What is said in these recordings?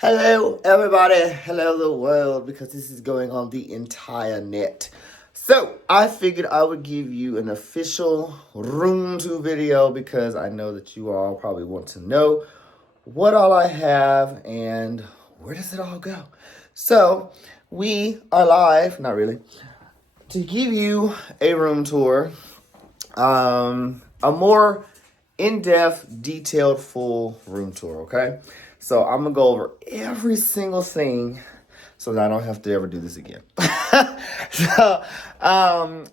Hello, everybody. Hello, the world, because this is going on the entire net. So, I figured I would give you an official room tour video because I know that you all probably want to know what all I have and where does it all go. So, we are live, not really, to give you a room tour, a more in-depth, detailed, full room tour, okay? So I'm gonna go over every single thing so that I don't have to ever do this again. so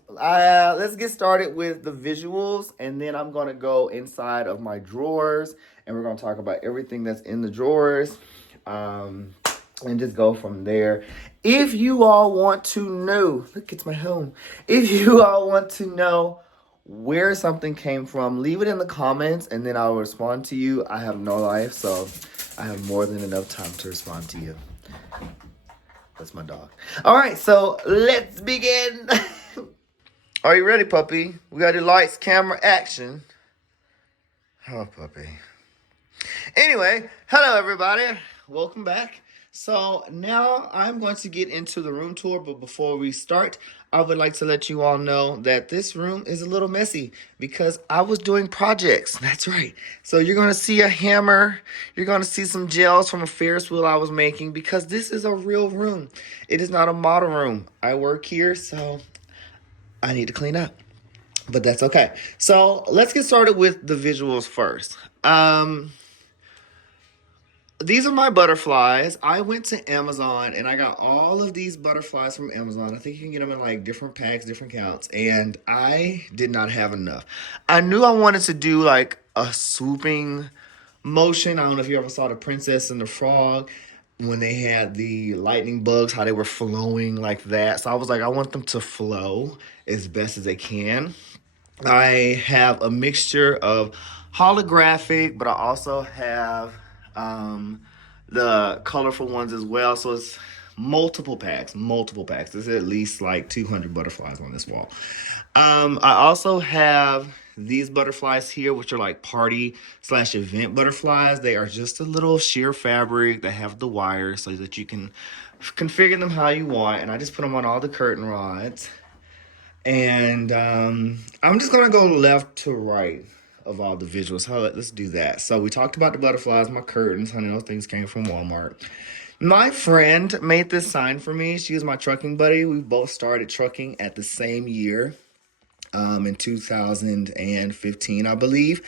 let's get started with the visuals, and then I'm gonna go inside of my drawers, and we're gonna talk about everything that's in the drawers, and just go from there. If you all want to know, look, it's my home. If you all want to know where something came from, leave it in the comments and then I'll respond to you. I have no life, so I have more than enough time to respond to you. That's my dog. All right, so let's begin. Are you ready, puppy? We got the lights, camera, action. Oh, puppy. Anyway, hello, everybody. Welcome back. So now I'm going to get into the room tour, but before we start, I would like to let you all know that this room is a little messy because I was doing projects. That's right. So you're going to see a hammer. You're going to see some gels from a Ferris wheel I was making because this is a real room. It is not a model room. I work here, so I need to clean up. But that's okay. So let's get started with the visuals first. These are my butterflies. I went to Amazon and I got all of these butterflies from Amazon. I think you can get them in like different packs, different counts. And I did not have enough. I knew I wanted to do like a swooping motion. I don't know if you ever saw The Princess and the Frog when they had the lightning bugs, how they were flowing like that. So I was like, I want them to flow as best as they can. I have a mixture of holographic, but I also have the colorful ones as well. So it's multiple packs, multiple packs. There's at least like 200 butterflies on this wall. I also have these butterflies here, which are like party/event butterflies. They are just a little sheer fabric. They have the wires so that you can configure them how you want. And I just put them on all the curtain rods. And I'm just gonna go left to right of all the visuals. Let's do that. So we talked about the butterflies, my curtains, honey. Those things came from Walmart. My friend made this sign for me. She was my trucking buddy. We both started trucking at the same year, in 2015, I believe.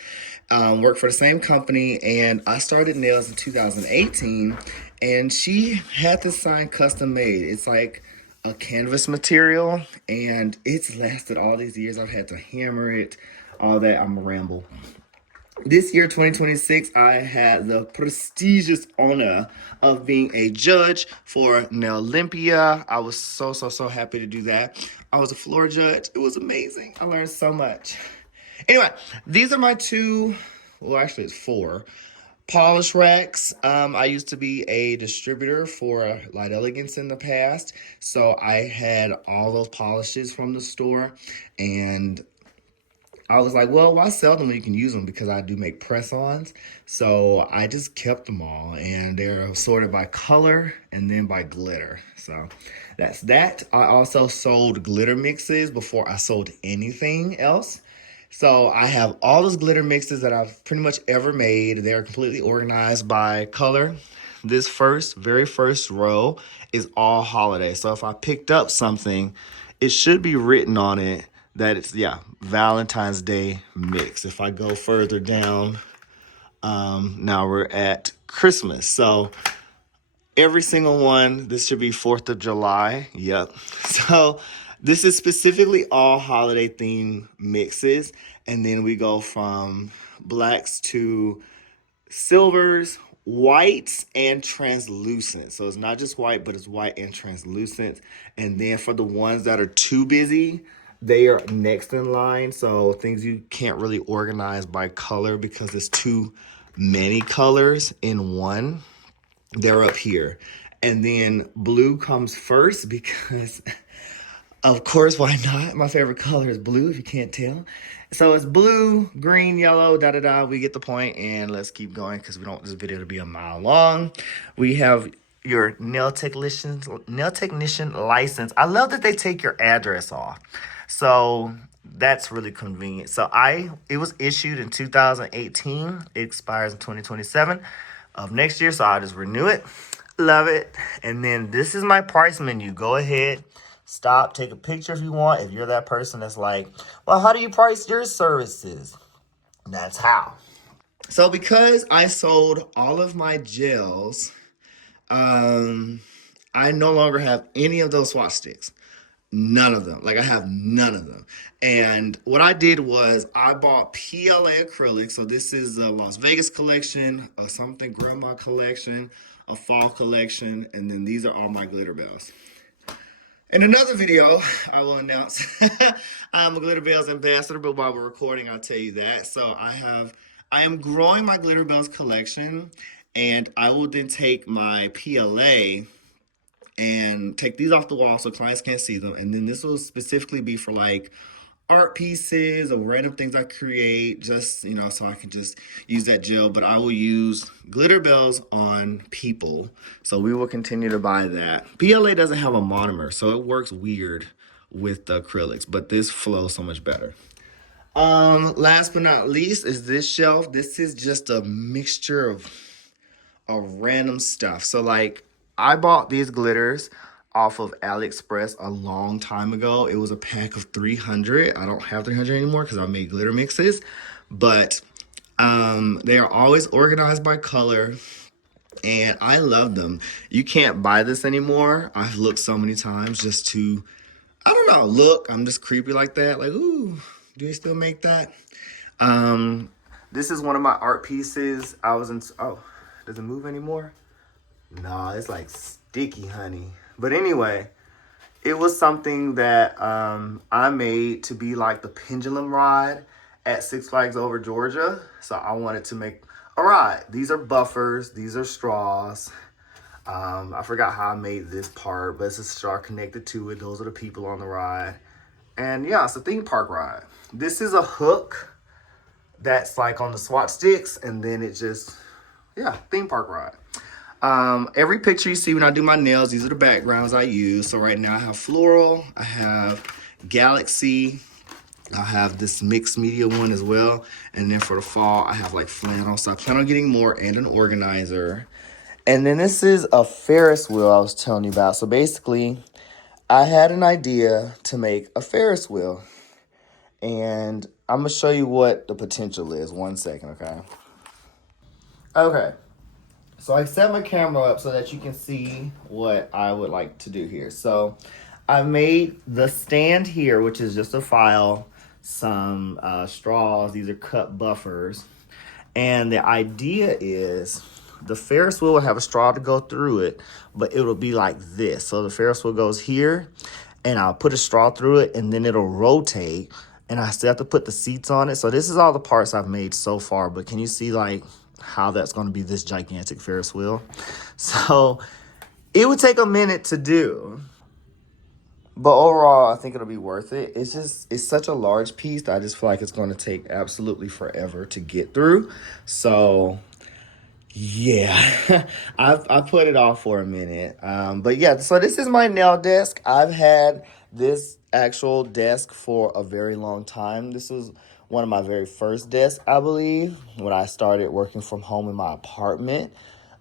Worked for the same company, and I started nails in 2018. And she had this sign custom made. It's like a canvas material, and it's lasted all these years. I've had to hammer it, all that. I'm a ramble. This year, 2026, I had the prestigious honor of being a judge for Nail Olympia. I was so happy to do that. I was a floor judge. It was amazing. I learned so much. Anyway, these are my two, well, actually it's four, polish racks. I used to be a distributor for Light Elegance in the past, so I had all those polishes from the store, and I was like, well, why sell them when you can use them? Because I do make press-ons. So I just kept them all, and they're sorted by color and then by glitter. So that's that. I also sold glitter mixes before I sold anything else. So I have all those glitter mixes that I've pretty much ever made. They're completely organized by color. This very first row is all holiday. So if I picked up something, it should be written on it that it's, Valentine's Day mix. If I go further down, now we're at Christmas. So every single one, this should be 4th of July. Yep. So this is specifically all holiday theme mixes. And then we go from blacks to silvers, whites, and translucent. So it's not just white, but it's white and translucent. And then for the ones that are too busy, they are next in line. So things you can't really organize by color because there's too many colors in one, they're up here. And then blue comes first because Of course, why not? My favorite color is blue, if you can't tell. So it's blue, green, yellow, da da da. We get the point, and let's keep going because we don't want this video to be a mile long. We have your nail technician license. I love that they take your address off. So that's really convenient. So it was issued in 2018. It expires in 2027 of next year. So I'll just renew it. Love it. And then this is my price menu. Go ahead. Stop, take a picture if you want. If you're that person that's like, well, how do you price your services? That's how. So because I sold all of my gels, I no longer have any of those swatch sticks. None of them. Like, I have none of them. And what I did was I bought PLA acrylic. So this is a Las Vegas collection, a something grandma collection, a fall collection, and then these are all my glitter bells. In another video, I will announce I'm a Glitter Bells ambassador, but while we're recording, I'll tell you that. So I am growing my Glitter Bells collection, and I will then take my PLA and take these off the wall so clients can't see them. And then this will specifically be for like art pieces or random things I create, just, so I can just use that gel. But I will use glitter bells on people. So we will continue to buy that. PLA doesn't have a monomer, so it works weird with the acrylics, but this flows so much better. Last but not least is this shelf. This is just a mixture of random stuff. So like, I bought these glitters off of AliExpress a long time ago. It was a pack of 300. I don't have 300 anymore because I made glitter mixes, but they are always organized by color, and I love them. You can't buy this anymore. I've looked so many times just to, I don't know, look. I'm just creepy like that. Like, ooh, do they still make that? This is one of my art pieces. Oh, does it move anymore? No, it's like sticky honey. But anyway, it was something that I made to be like the pendulum ride at Six Flags Over Georgia. So I wanted to make a ride. These are buffers. These are straws. I forgot how I made this part, but it's a straw connected to it. Those are the people on the ride. And yeah, it's a theme park ride. This is a hook that's like on the swatch sticks, and then it just, yeah, theme park ride. Every picture you see when I do my nails, these are the backgrounds I use. So right now I have floral, I have galaxy, I have this mixed media one as well. And then for the fall, I have like flannel. So I plan on getting more and an organizer. And then this is a Ferris wheel I was telling you about. So basically, I had an idea to make a Ferris wheel. And I'm going to show you what the potential is. 1 second, okay? Okay. So I set my camera up so that you can see what I would like to do here. So I made the stand here, which is just a file, some straws. These are cut buffers. And the idea is the Ferris wheel will have a straw to go through it, but it'll be like this. So the Ferris wheel goes here, and I'll put a straw through it, and then it'll rotate, and I still have to put the seats on it. So this is all the parts I've made so far, but can you see like how that's going to be this gigantic Ferris wheel? So it would take a minute to do, but overall I think it'll be worth it. It's such a large piece that I just feel like it's going to take absolutely forever to get through. So yeah, I put it off for a minute. But yeah, so this is my nail desk. I've had this actual desk for a very long time. This was one of my very first desks, I believe, when I started working from home in my apartment.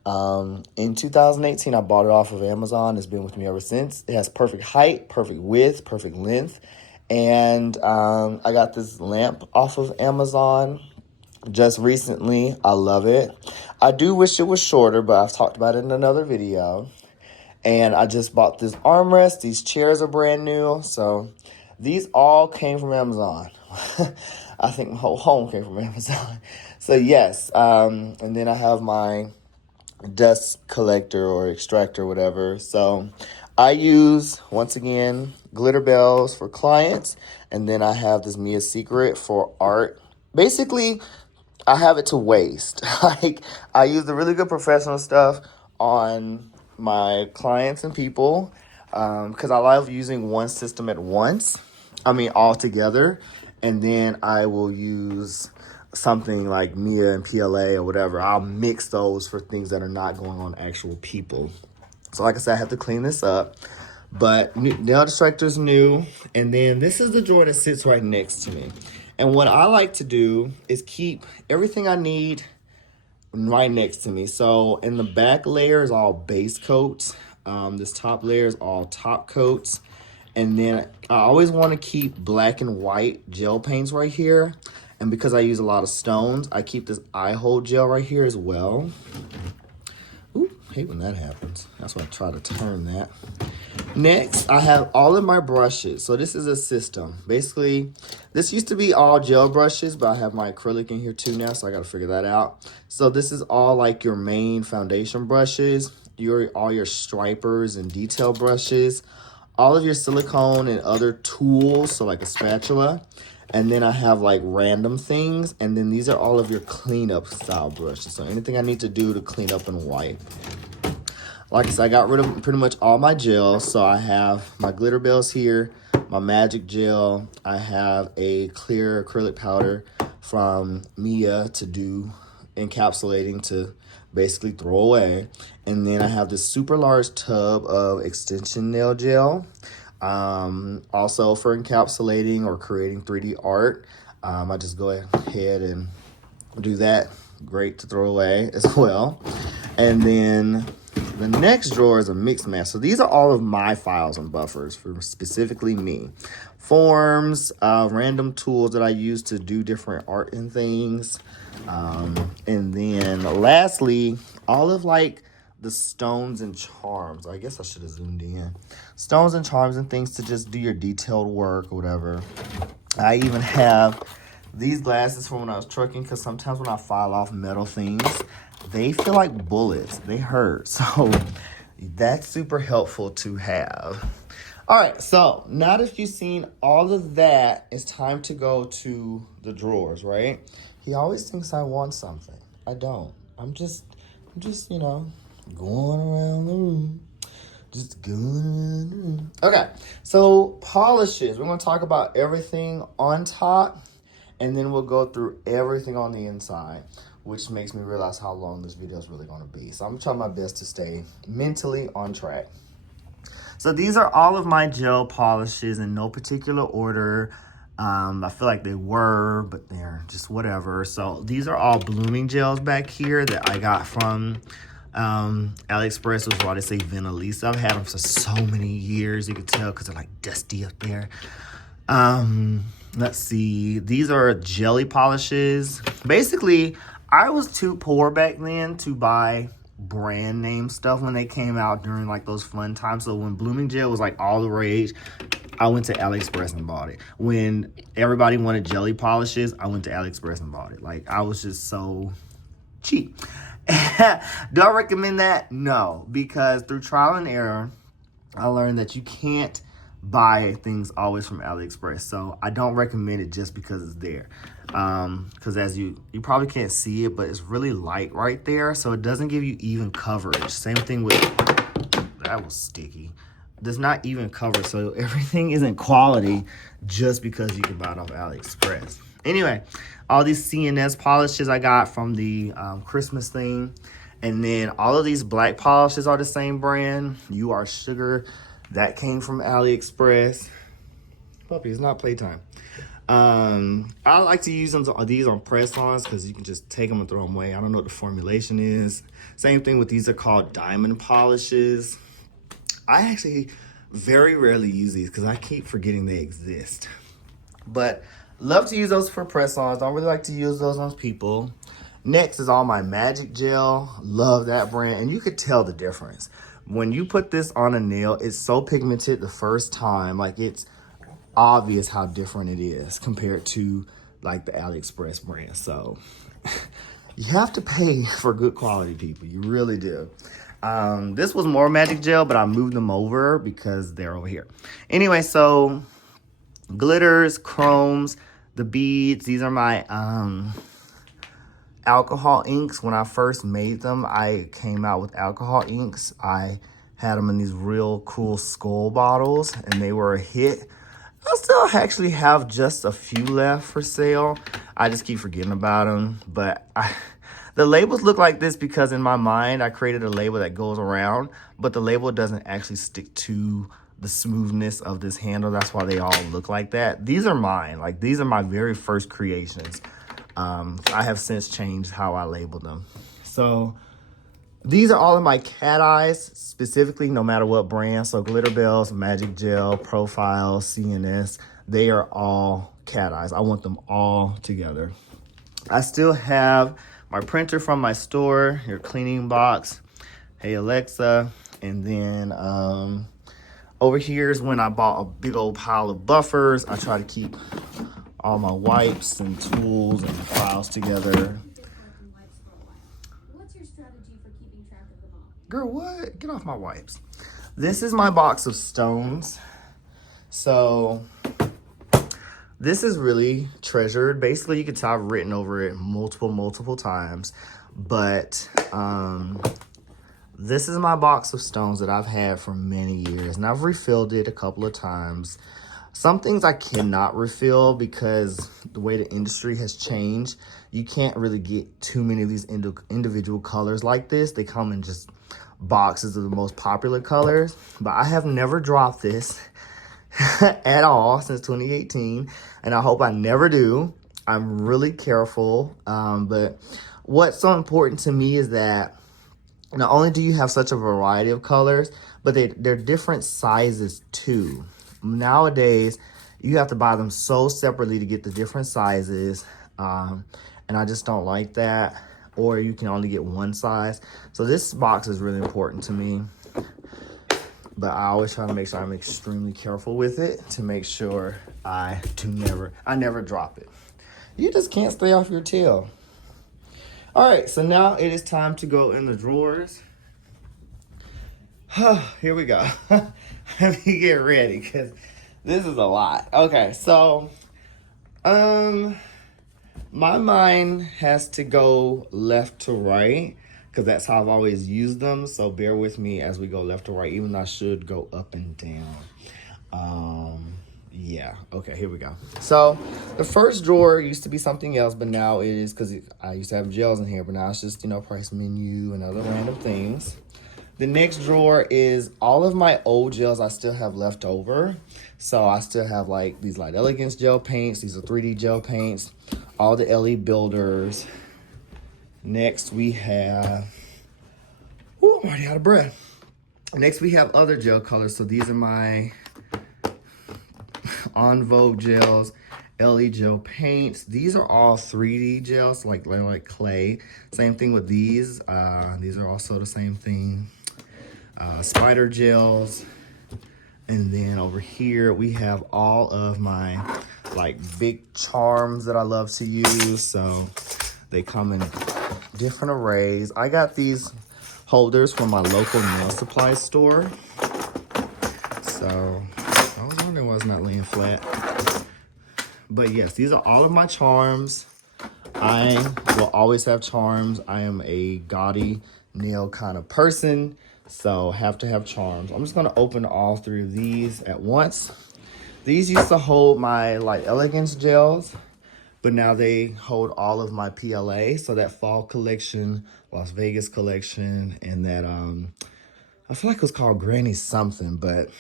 In 2018, I bought it off of Amazon. It's been with me ever since. It has perfect height, perfect width, perfect length. And I got this lamp off of Amazon just recently. I love it. I do wish it was shorter, but I've talked about it in another video. And I just bought this armrest. These chairs are brand new. So these all came from Amazon. I think my whole home came from Amazon. So yes, and then I have my dust collector or extractor, whatever. So I use, once again, glitter bells for clients. And then I have this Mia Secret for art. Basically, I have it to waste. Like, I use the really good professional stuff on my clients and people. because I love using one system at once. I mean, all together. And then I will use something like Mia and PLA or whatever. I'll mix those for things that are not going on actual people. So like I said, I have to clean this up. But nail distractor is new. And then this is the drawer that sits right next to me. And what I like to do is keep everything I need right next to me. So in the back layer is all base coats. This top layer is all top coats. And then I always want to keep black and white gel paints right here. And because I use a lot of stones, I keep this eye hole gel right here as well. Ooh, hate when that happens. That's why I try to turn that. Next, I have all of my brushes. So this is a system. Basically, this used to be all gel brushes, but I have my acrylic in here too now, so I got to figure that out. So this is all like your main foundation brushes, all your stripers and detail brushes, all of your silicone and other tools, so like a spatula. And then I have like random things. And then these are all of your cleanup style brushes. So anything I need to do to clean up and wipe. Like I said, I got rid of pretty much all my gels. So I have my glitter bells here, my magic gel. I have a clear acrylic powder from Mia to do encapsulating to basically throw away. And then I have this super large tub of extension nail gel. Also for encapsulating or creating 3D art. I just go ahead and do that. Great to throw away as well. And then the next drawer is a mix match. So these are all of my files and buffers for specifically me. Forms, random tools that I use to do different art and things. And then lastly, all of like the stones and charms. I guess I should have zoomed in. Stones and charms and things to just do your detailed work or whatever. I even have these glasses from when I was trucking, because sometimes when I file off metal things, they feel like bullets. They hurt. So that's super helpful to have. All right, so now that you've seen all of that, it's time to go to the drawers, right? He always thinks I want something. I don't. I'm just, you know, going around the room. Just going around the room. Okay, so polishes. We're going to talk about everything on top, and then we'll go through everything on the inside, which makes me realize how long this video is really going to be. So I'm trying my best to stay mentally on track. So these are all of my gel polishes in no particular order. I feel like they were, but they're just whatever. So these are all blooming gels back here that I got from AliExpress, which is why they say Venalisa. I've had them for so many years. You can tell because they're like dusty up there. Let's see. These are jelly polishes. Basically, I was too poor back then to buy brand name stuff when they came out during like those fun times. So when blooming gel was like all the rage, I went to AliExpress and bought it. When everybody wanted jelly polishes, I went to AliExpress and bought it. Like, I was just so cheap. Do I recommend that? No, because through trial and error, I learned that you can't buy things always from AliExpress. So I don't recommend it just because it's there. Because as you probably can't see it, but it's really light right there. So it doesn't give you even coverage. Same thing with, that was sticky. Does not even cover. So everything isn't quality just because you can buy it off AliExpress. Anyway, all these CNS polishes I got from the Christmas thing. And then all of these black polishes are the same brand. You Are Sugar. That came from AliExpress. Puppy, it's not playtime. I like to use these on press-ons because you can just take them and throw them away. I don't know what the formulation is. Same thing with these are called diamond polishes. I actually very rarely use these because I keep forgetting they exist. But love to use those for press-ons. Don't really like to use those on people. Next is all my magic gel. Love that brand. And you could tell the difference. When you put this on a nail, it's so pigmented the first time. Like, it's obvious how different it is compared to like the AliExpress brand. So you have to pay for good quality, people. You really do. This was more magic gel, but I moved them over because they're over here. Anyway, so glitters, chromes, the beads. These are my alcohol inks. When I first made them, I came out with alcohol inks. I Had them in these real cool skull bottles, and they were a hit. I still actually have just a few left for sale. I just keep forgetting about them. But the labels look like this because in my mind, I created a label that goes around, but the label doesn't actually stick to the smoothness of this handle. That's why they all look like that. These are mine. Like, these are my very first creations. I have since changed how I label them. So these are all of my cat eyes, specifically, no matter what brand. So Glitter Bells, Magic Gel, Profile, CNS, they are all cat eyes. I want them all together. I still have my printer from my store, your cleaning box, Hey Alexa, and then over here is when I bought a big old pile of buffers. I try to keep all my wipes and tools and files together. Girl, what? Get off my wipes. This is my box of stones. So this is really treasured. Basically, you can tell I've written over it multiple times. But this is my box of stones that I've had for many years. And I've refilled it a couple of times. Some things I cannot refill because the way the industry has changed, you can't really get too many of these individual colors like this. They come in just boxes of the most popular colors. But I have never dropped this at all since 2018. And I hope I never do. I'm really careful. But what's so important to me is that not only do you have such a variety of colors, but they're different sizes too. Nowadays, you have to buy them so separately to get the different sizes. And I just don't like that. Or you can only get one size. So this box is really important to me. But I always try to make sure I'm extremely careful with it to make sure I never drop it. You just can't stay off your tail. All right, so now it is time to go in the drawers. Here we go. Let me get ready because this is a lot. Okay, so my mind has to go left to right because that's how I've always used them. So bear with me as we go left to right, even though I should go up and down. Yeah, okay, here we go. So the first drawer used to be something else, but now it is because I used to have gels in here, but now it's just, price menu and other random things. The next drawer is all of my old gels I still have left over. So I still have like these Light Elegance gel paints. These are 3D gel paints. All the LE builders. Next we have, I'm already out of breath. Next we have other gel colors. So these are my On Vogue gels, LE gel paints. These are all 3D gels, like clay. Same thing with these. These are also the same thing. Spider gels. And then over here we have all of my big charms that I love to use. So they come in different arrays. I got these holders from my local nail supply store. So I was wondering why it's not laying flat. But yes, these are all of my charms. I will always have charms. I am a gaudy nail kind of person, so have to have charms. I'm just gonna open all three of these at once. These used to hold my Light Elegance gels, but now they hold all of my PLA. So that fall collection, Las Vegas collection, and that, I feel like it was called Granny something, but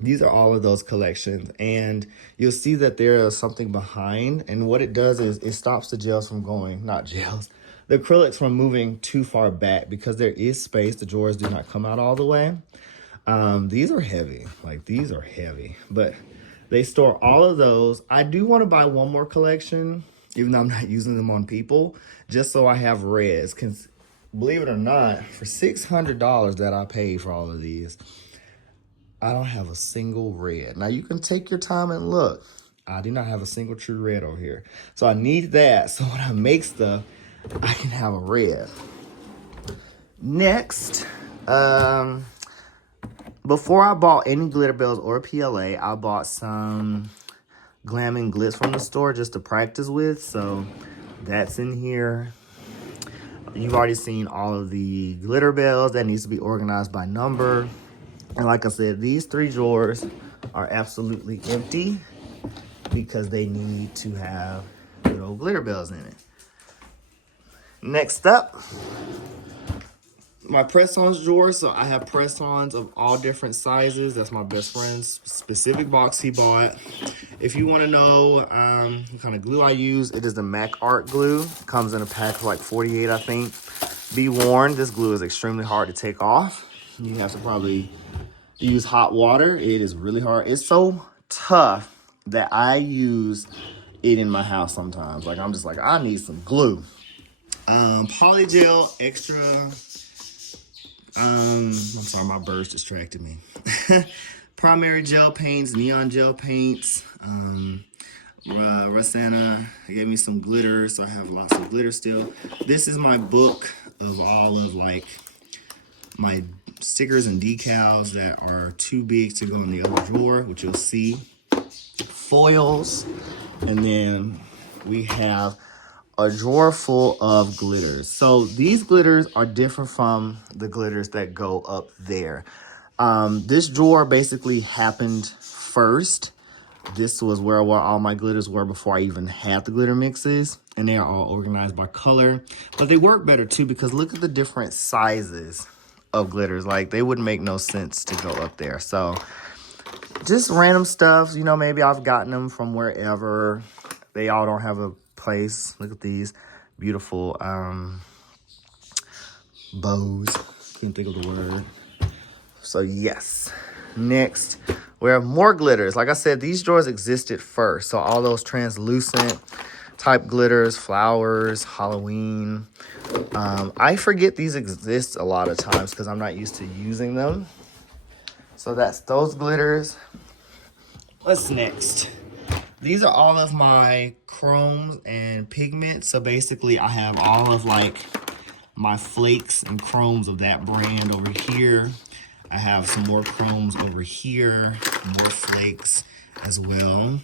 these are all of those collections, and you'll see that there is something behind, and what it does is it stops the gels from going, not gels, the acrylics from moving too far back because there is space. The drawers do not come out all the way. These are heavy, these are heavy, but they store all of those. I do want to buy one more collection, even though I'm not using them on people, just so I have reds, because believe it or not, for $600 that I paid for all of these, I don't have a single red. Now you can take your time and look. I do not have a single true red over here. So I need that so when I make stuff, I can have a red. Next, before I bought any Glitter Bells or PLA, I bought some Glam and Glitz from the store just to practice with. So that's in here. You've already seen all of the glitter bells. That needs to be organized by number. And like I said, these 3 drawers are absolutely empty because they need to have good old glitter bells in it. Next up, my press-ons drawer. So I have press-ons of all different sizes. That's my best friend's specific box he bought. If you want to know what kind of glue I use, it is the Mac Art glue. It comes in a pack of like 48, I think. Be warned, this glue is extremely hard to take off. You have to probably use hot water. It is really hard. It's so tough that I use it in my house sometimes. Like, I'm just like, I need some glue. Polygel extra. I'm sorry, my birds distracted me. Primary gel paints, neon gel paints. Rosanna gave me some glitter, so I have lots of glitter still. This is my book of all of like my stickers and decals that are too big to go in the other drawer, which you'll see. Foils, and then we have a drawer full of glitters. So these glitters are different from the glitters that go up there. This drawer basically happened first. This was where all my glitters were before I even had the glitter mixes, and they are all organized by color. But they work better too because look at the different sizes of glitters. Like, they wouldn't make no sense to go up there. So just random stuff, you know, maybe I've gotten them from wherever. They all don't have a place. Look at these beautiful bows. Can't think of the word. So yes. Next, we have more glitters. Like I said, these drawers existed first. So all those translucent type glitters, flowers, Halloween. I forget these exist a lot of times because I'm not used to using them. So that's those glitters. What's next? These are all of my chromes and pigments. So basically I have all of like my flakes and chromes of that brand over here. I have some more chromes over here, more flakes as well.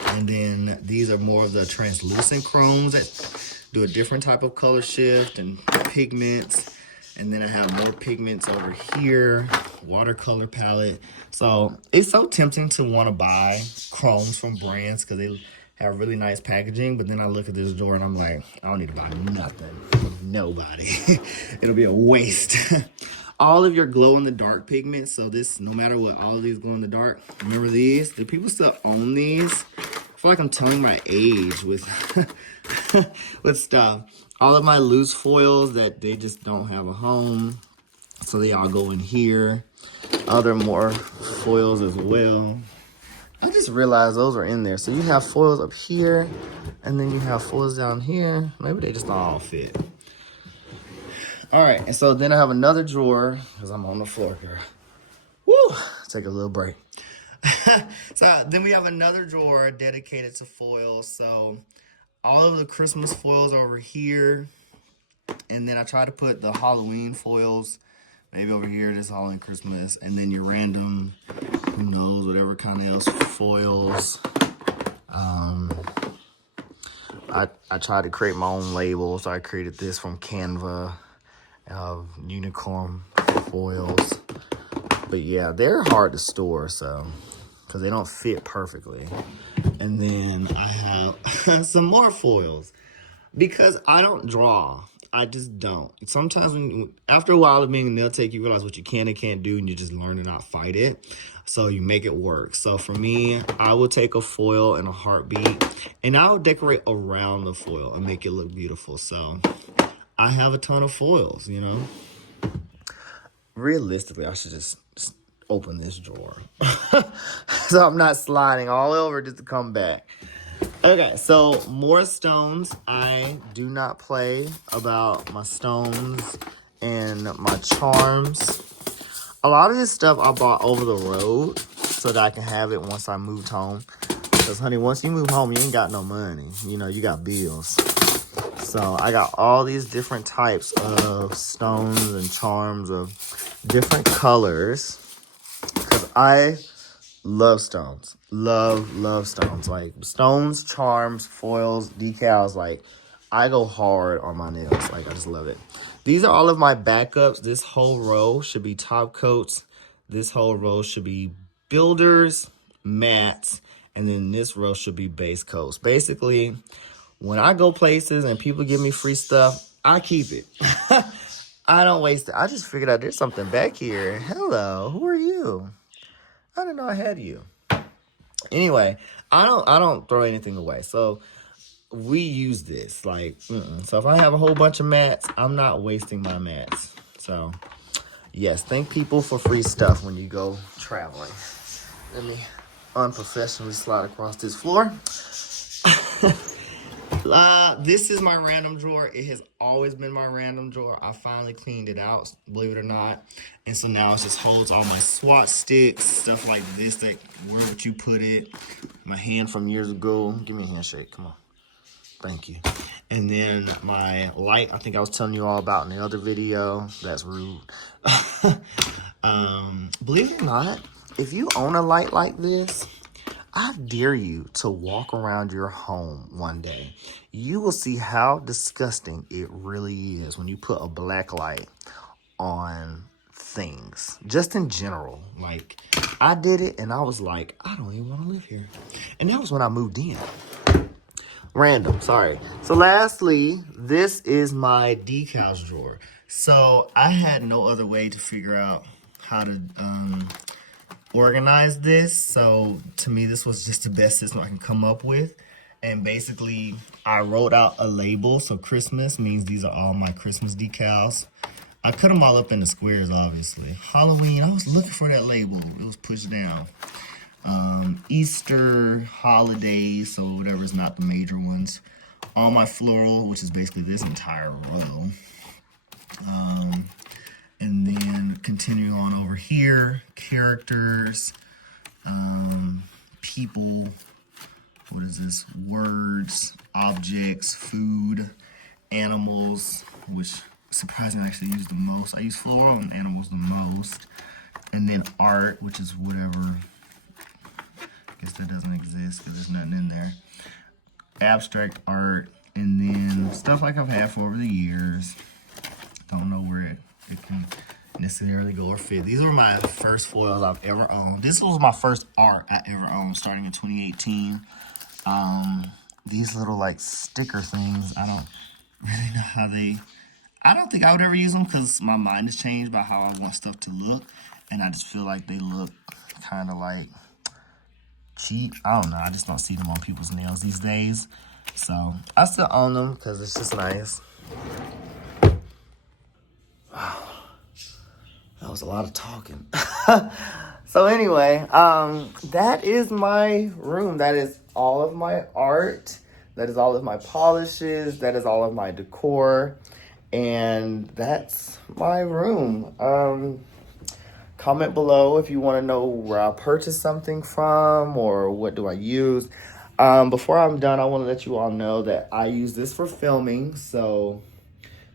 And then these are more of the translucent chromes that do a different type of color shift and pigments. And then I have more pigments over here, watercolor palette. So it's so tempting to want to buy chromes from brands because they have really nice packaging. But then I look at this drawer and I'm like, I don't need to buy nothing from nobody. It'll be a waste. All of your glow-in-the-dark pigments. So this, no matter what, all of these glow-in-the-dark. Remember these? Do people still own these? I feel like I'm telling my age with, with stuff. All of my loose foils that they just don't have a home. So they all go in here. Other more foils as well. I just realized those are in there. So you have foils up here. And then you have foils down here. Maybe they just don't all fit. All right. And so then I have another drawer. Because I'm on the floor, girl. Woo! Take a little break. So then we have another drawer dedicated to foils. So all of the Christmas foils over here. And then I try to put the Halloween foils maybe over here. This Halloween Christmas. And then your random, who knows, whatever kind of else foils. I tried to create my own label. So I created this from Canva. Unicorn foils. But yeah, they're hard to store. So, because they don't fit perfectly. And then I have some more foils because I don't draw. I just don't. Sometimes after a while of being a nail tech, you realize what you can and can't do, and you just learn to not fight it. So you make it work. So for me, I will take a foil in a heartbeat, and I will decorate around the foil and make it look beautiful. So I have a ton of foils, you know. Realistically, I should just open this drawer. So I'm not sliding all over just to come back. Okay, so more stones. I do not play about my stones and my charms. A lot of this stuff I bought over the road so that I can have it once I moved home. Because, honey, once you move home, you ain't got no money. You know, you got bills. So I got all these different types of stones and charms of different colors. Because I love stones. Love stones. Like stones, charms, foils, decals. Like I go hard on my nails. Like, I just love it. These are all of my backups. This whole row should be top coats. This whole row should be builders, mattes, and then this row should be base coats. Basically, when I go places and people give me free stuff, I keep it. I don't waste it. I just figured out there's something back here. Hello, who are you? I didn't know I had you. Anyway, I don't throw anything away. So we use this. Like, so if I have a whole bunch of mats, I'm not wasting my mats. So yes, thank people for free stuff when you go traveling. Let me unprofessionally slide across this floor. This is my random drawer. It has always been my random drawer. I finally cleaned it out, believe it or not. And so now it just holds all my SWAT sticks, stuff like this, that where would you put it? My hand from years ago. Give me a handshake, come on. Thank you. And then my light, I think I was telling you all about in the other video. That's rude. Believe it or not, if you own a light like this, I dare you to walk around your home one day. You will see how disgusting it really is when you put a black light on things. Just in general. Like, I did it and I was like, I don't even want to live here. And that was when I moved in. Random, sorry. So lastly, this is my decals drawer. So I had no other way to figure out how to organize this. So to me, this was just the best system I can come up with. And basically, I wrote out a label. So Christmas means these are all my Christmas decals. I cut them all up into squares, obviously. Halloween, I was looking for that label. It was pushed down. Easter, holidays, so whatever is not the major ones. All my floral, which is basically this entire row. And then continuing on over here, characters, people, what is this? Words, objects, food, animals, which surprisingly I actually use the most. I use floral and animals the most. And then art, which is whatever. I guess that doesn't exist because there's nothing in there. Abstract art, and then stuff like I've had for over the years. Don't know where it can necessarily go or fit. These are my first foils I've ever owned. This was my first art I ever owned starting in 2018. These little like sticker things, I don't really know how I don't think I would ever use them because my mind has changed about how I want stuff to look. And I just feel like they look kind of like cheap. I don't know. I just don't see them on people's nails these days. So I still own them because it's just nice. Wow. That was a lot of talking. So anyway, that is my room. That is all of my art. That is all of my polishes. That is all of my decor. And that's my room. Comment below if you want to know where I purchased something from or what do I use. Before I'm done, I want to let you all know that I use this for filming. So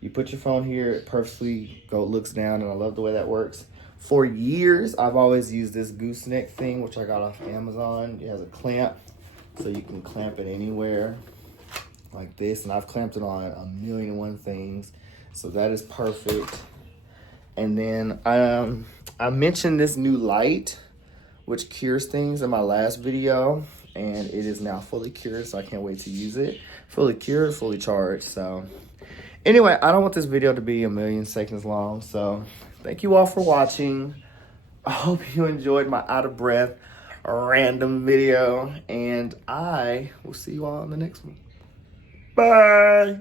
you put your phone here, it perfectly looks down, and I love the way that works. For years, I've always used this gooseneck thing, which I got off Amazon. It has a clamp, so you can clamp it anywhere like this. And I've clamped it on 1,000,001 things, so that is perfect. And then I mentioned this new light, which cures things in my last video, and it is now fully cured, so I can't wait to use it. Fully cured, fully charged. So anyway, I don't want this video to be 1,000,000 seconds long, so thank you all for watching. I hope you enjoyed my out of breath random video, and I will see you all in the next one. Bye.